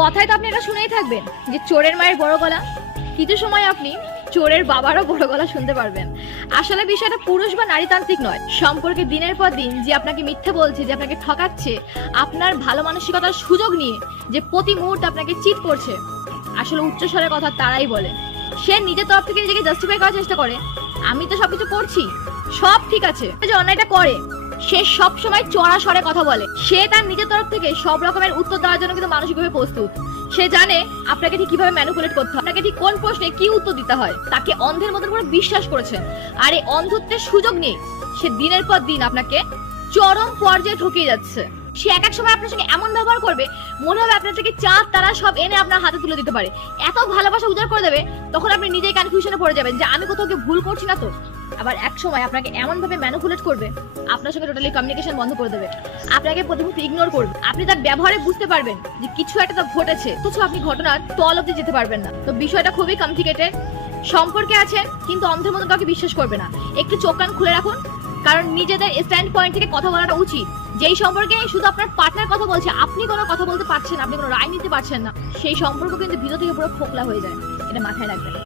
কথায় তো আপনি এটা শুনেই থাকবেন যে চোরের মায়ের বড় গলা। কিছু সময় আপনি চোরের বাবারও বড় গলা শুনতে পারবেন। আসলে বিষয়টা পুরুষ বা নারীতান্ত্রিক নয়, সম্পর্কে দিনের পর দিন যে আপনাকে মিথ্যে বলছে, যে আপনাকে ঠকাচ্ছে, আপনার ভালো মানসিকতার সুযোগ নিয়ে যে প্রতি মুহূর্তে আপনাকে চিট করছে, আসলে উচ্চস্বরের কথা তারাই বলে। সে নিজের তরফ থেকে নিজেকে জাস্টিফাই করার চেষ্টা করে, আমি তো সবকিছু করছি, সব ঠিক আছে। যে অন্যায়টা করে সে সব সময় চড়া স্বরে কথা বলে। সে তার নিজের তরফ থেকে সব রকমের উত্তর দেওয়ার জন্য কিন্তু মানসিকভাবে প্রস্তুত। সে জানে আপনাকে ঠিক কিভাবে ম্যানিপুলেট করতে হয়, আপনাকে ঠিক কোন প্রশ্নে কি উত্তর দিতে হয়। তাকে অন্ধের মতন করে বিশ্বাস করেছেন, আর এই অন্ধত্বের সুযোগ নিয়ে সে দিনের পর দিন আপনাকে চরম পর্যায়ে ঠকিয়ে যাচ্ছে। সে এক এক সময় আপনার সঙ্গে এমন ব্যবহার করবে, মনে হবে আপনার থেকে চাঁদ তারা সব এনে আপনার হাতে তুলে দিতে পারে। এত ভালোবাসা উজাড় করে দেবে, তখন আপনি নিজেই কনফিউশনে পড়ে যাবেন যে আমি কোথাও গিয়ে ভুল করছি না তো। আবার এক সময় আপনাকে এমন ভাবে ম্যানিপুলেট করবে, আপনার সঙ্গে টোটালি কমিউনিকেশন বন্ধ করে দেবে, আপনাকে প্রতিমুহূর্তে ইগনোর করবে। আপনি তার ব্যবহারে বুঝতে পারবেন যে কিছু একটা তো ঘটেছে, অথচ আপনি ঘটনার তল অব্দি যেতে পারবেন না। তো বিষয়টা খুবই কমপ্লিকেটেড। সম্পর্কে আছেন কিন্তু অন্ধের মতো কাউকে বিশ্বাস করবে না। একটু চোখ কান খুলে রাখুন, কারণ নিজেদের স্ট্যান্ড পয়েন্ট থেকে কথা বলাটা উচিত। যেই সম্পর্কে শুধু আপনার পার্টনার কথা বলছে, আপনি কোনো কথা বলতে পারছেন, আপনি কোনো রায় নিতে পারছেন না, সেই সম্পর্ক কিন্তু ভিতর থেকে পুরো খোকলা হয়ে যায়। এটা মাথায় রাখবেন।